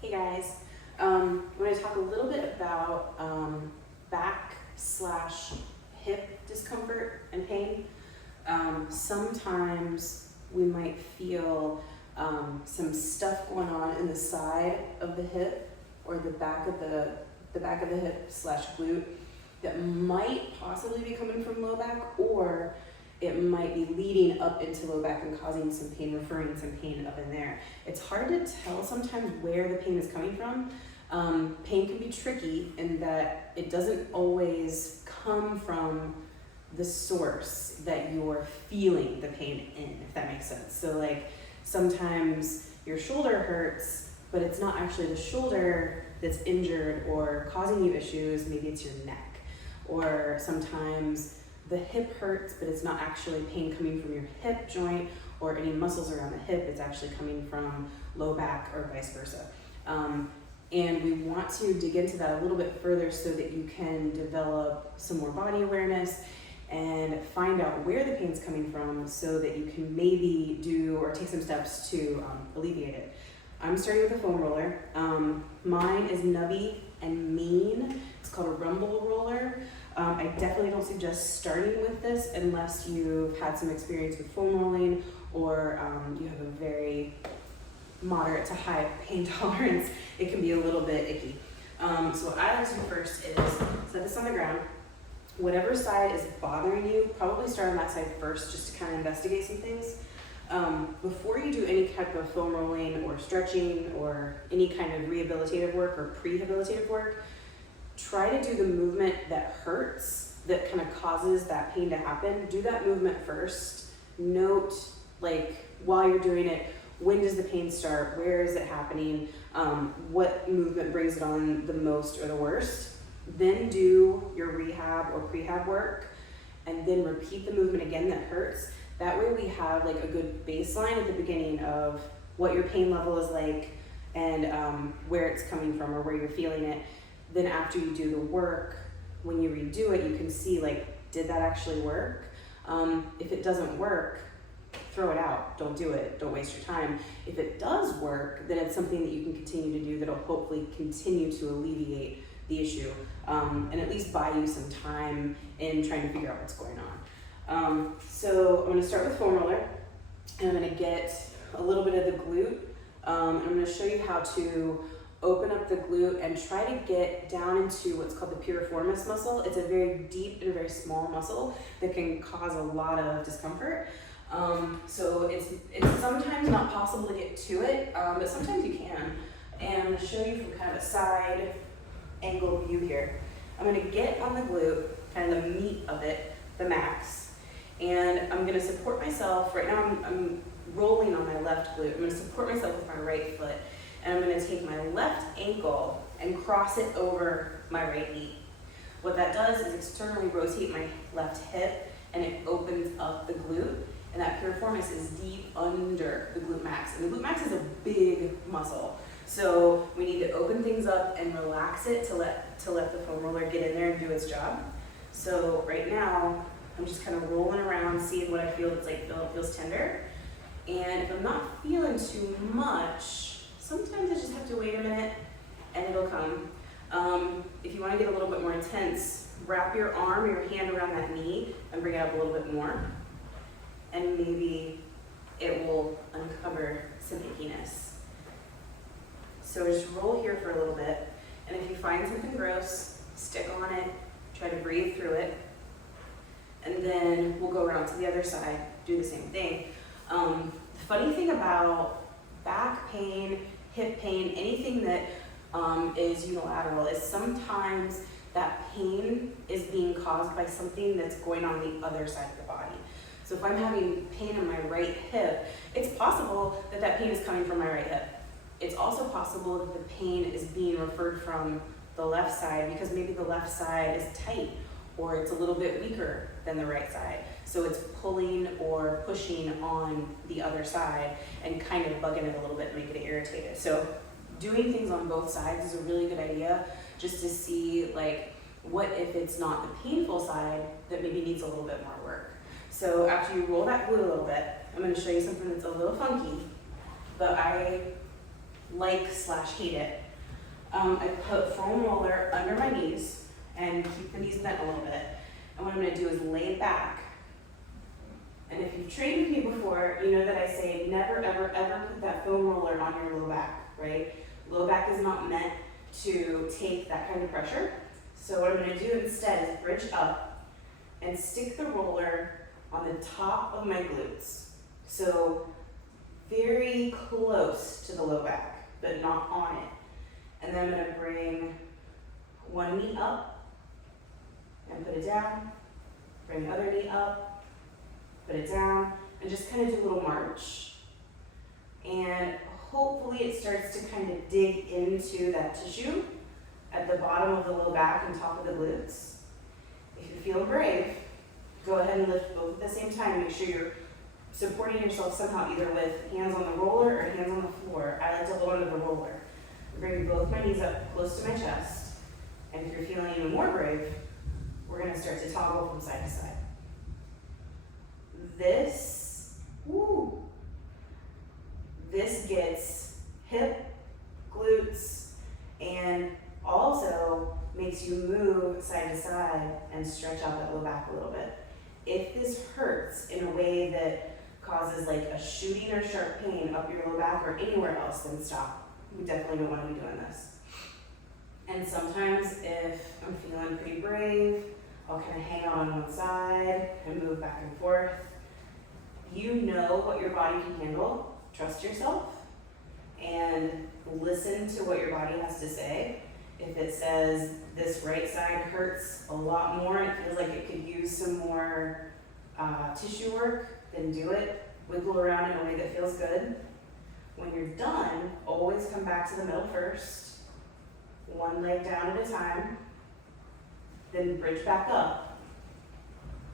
Hey guys, I'm going to talk a little bit about back/hip discomfort and pain. Sometimes we might feel some stuff going on in the side of the hip or the back of the hip/glute that might possibly be coming from low back, or it might be leading up into low back and causing some pain, referring some pain up in there. It's hard to tell sometimes where the pain is coming from. Pain can be tricky in that it doesn't always come from the source that you're feeling the pain in, if that makes sense. So like sometimes your shoulder hurts, but it's not actually the shoulder that's injured or causing you issues, maybe it's your neck. Or sometimes the hip hurts, but it's not actually pain coming from your hip joint or any muscles around the hip. It's actually coming from low back or vice versa. And we want to dig into that a little bit further so that you can develop some more body awareness and find out where the pain's coming from so that you can maybe do or take some steps to alleviate it. I'm starting with a foam roller. Mine is nubby and mean. It's called a rumble roller. I definitely don't suggest starting with this unless you've had some experience with foam rolling or you have a very moderate to high pain tolerance. It can be a little bit icky. So what I like to do first is set this on the ground. Whatever side is bothering you, probably start on that side first just to kind of investigate some things. Before you do any type of foam rolling or stretching or any kind of rehabilitative work or prehabilitative work, try to do the movement that hurts, that kind of causes that pain to happen. Do that movement first. Note, like, while you're doing it, when does the pain start? Where is it happening? What movement brings it on the most or the worst? Then do your rehab or prehab work, and then repeat the movement again that hurts. That way we have like a good baseline at the beginning of what your pain level is like and where it's coming from or where you're feeling it. Then after you do the work, when you redo it, you can see like, did that actually work? If it doesn't work, throw it out. Don't do it. Don't waste your time. If it does work, then it's something that you can continue to do that'll hopefully continue to alleviate the issue and at least buy you some time in trying to figure out what's going on. So I'm going to start with foam roller, and I'm going to get a little bit of the glute. I'm going to show you how to open up the glute and try to get down into what's called the piriformis muscle. It's a very deep and very small muscle that can cause a lot of discomfort. So it's sometimes not possible to get to it, but sometimes you can. And I'm going to show you from kind of a side angle view here. I'm going to get on the glute, kind of the meat of it, the max, and I'm going to support myself. Right now I'm rolling on my left glute. I'm going to support myself with my right foot, and I'm going to take my left ankle and cross it over my right knee. What that does is externally rotate my left hip, and it opens up the glute, and that piriformis is deep under the glute max. And the glute max is a big muscle. So we need to open things up and relax it to let the foam roller get in there and do its job. So right now, I'm just kind of rolling around, seeing what I feel. It's like, it feels tender. And if I'm not feeling too much, sometimes I just have to wait a minute and it'll come. If you want to get a little bit more intense, wrap your arm or your hand around that knee and bring it up a little bit more. And maybe it will uncover some ickiness. So just roll here for a little bit, and if you find something gross, stick on it, try to breathe through it, and then we'll go around to the other side, do the same thing. The funny thing about back pain, hip pain, anything that is unilateral is sometimes that pain is being caused by something that's going on the other side of the body. So if I'm having pain in my right hip, it's possible that that pain is coming from my right hip. It's also possible that the pain is being referred from the left side because maybe the left side is tight or it's a little bit weaker than the right side. So it's pulling or pushing on the other side and kind of bugging it a little bit, making it irritated. So doing things on both sides is a really good idea just to see like, what if it's not the painful side that maybe needs a little bit more work. So after you roll that glute a little bit, I'm going to show you something that's a little funky, but I like/hate it. I put foam roller under my knees and keep the knees bent a little bit. And what I'm gonna do is lay back. And if you've trained with me before, you know that I say never, ever, ever put that foam roller on your low back, right? Low back is not meant to take that kind of pressure. So what I'm gonna do instead is bridge up and stick the roller on the top of my glutes. So very close to the low back, but not on it. And then I'm gonna bring one knee up and put it down. Bring the other knee up, put it down, and just kind of do a little march. And hopefully it starts to kind of dig into that tissue at the bottom of the low back and top of the glutes. If you feel brave, go ahead and lift both at the same time. Make sure you're supporting yourself somehow, either with hands on the roller or hands on the floor. I like to hold onto the roller. Bring both my knees up close to my chest. And if you're feeling even more brave, we're gonna start to toggle from side to side. This gets hip, glutes, and also makes you move side to side and stretch out that low back a little bit. If this hurts in a way that causes like a shooting or sharp pain up your low back or anywhere else, then stop. We definitely don't want to be doing this. And sometimes if I'm feeling pretty brave, I'll kind of hang out on one side and move back and forth. You know what your body can handle. Trust yourself and listen to what your body has to say. If it says this right side hurts a lot more and it feels like it could use some more tissue work, then do it. Wiggle around in a way that feels good. When you're done, always come back to the middle first. One leg down at a time. Then bridge back up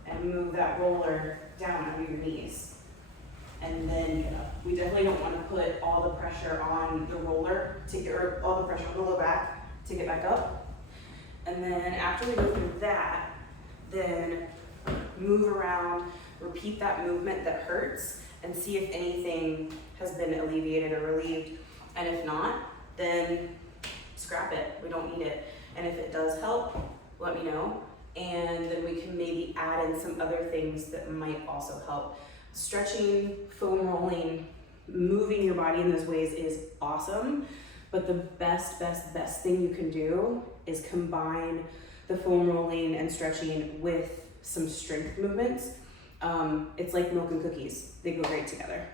and move that roller down under your knees. And then get up. We definitely don't want to put all the pressure on the roller to get, or all the pressure on the low back to get back up. And then after we go through that, then move around, repeat that movement that hurts, and see if anything has been alleviated or relieved. And if not, then scrap it. We don't need it. And if it does help, let me know. And then we can maybe add in some other things that might also help. Stretching, foam rolling, moving your body in those ways is awesome. But the best thing you can do is combine the foam rolling and stretching with some strength movements. It's like milk and cookies. They go great together.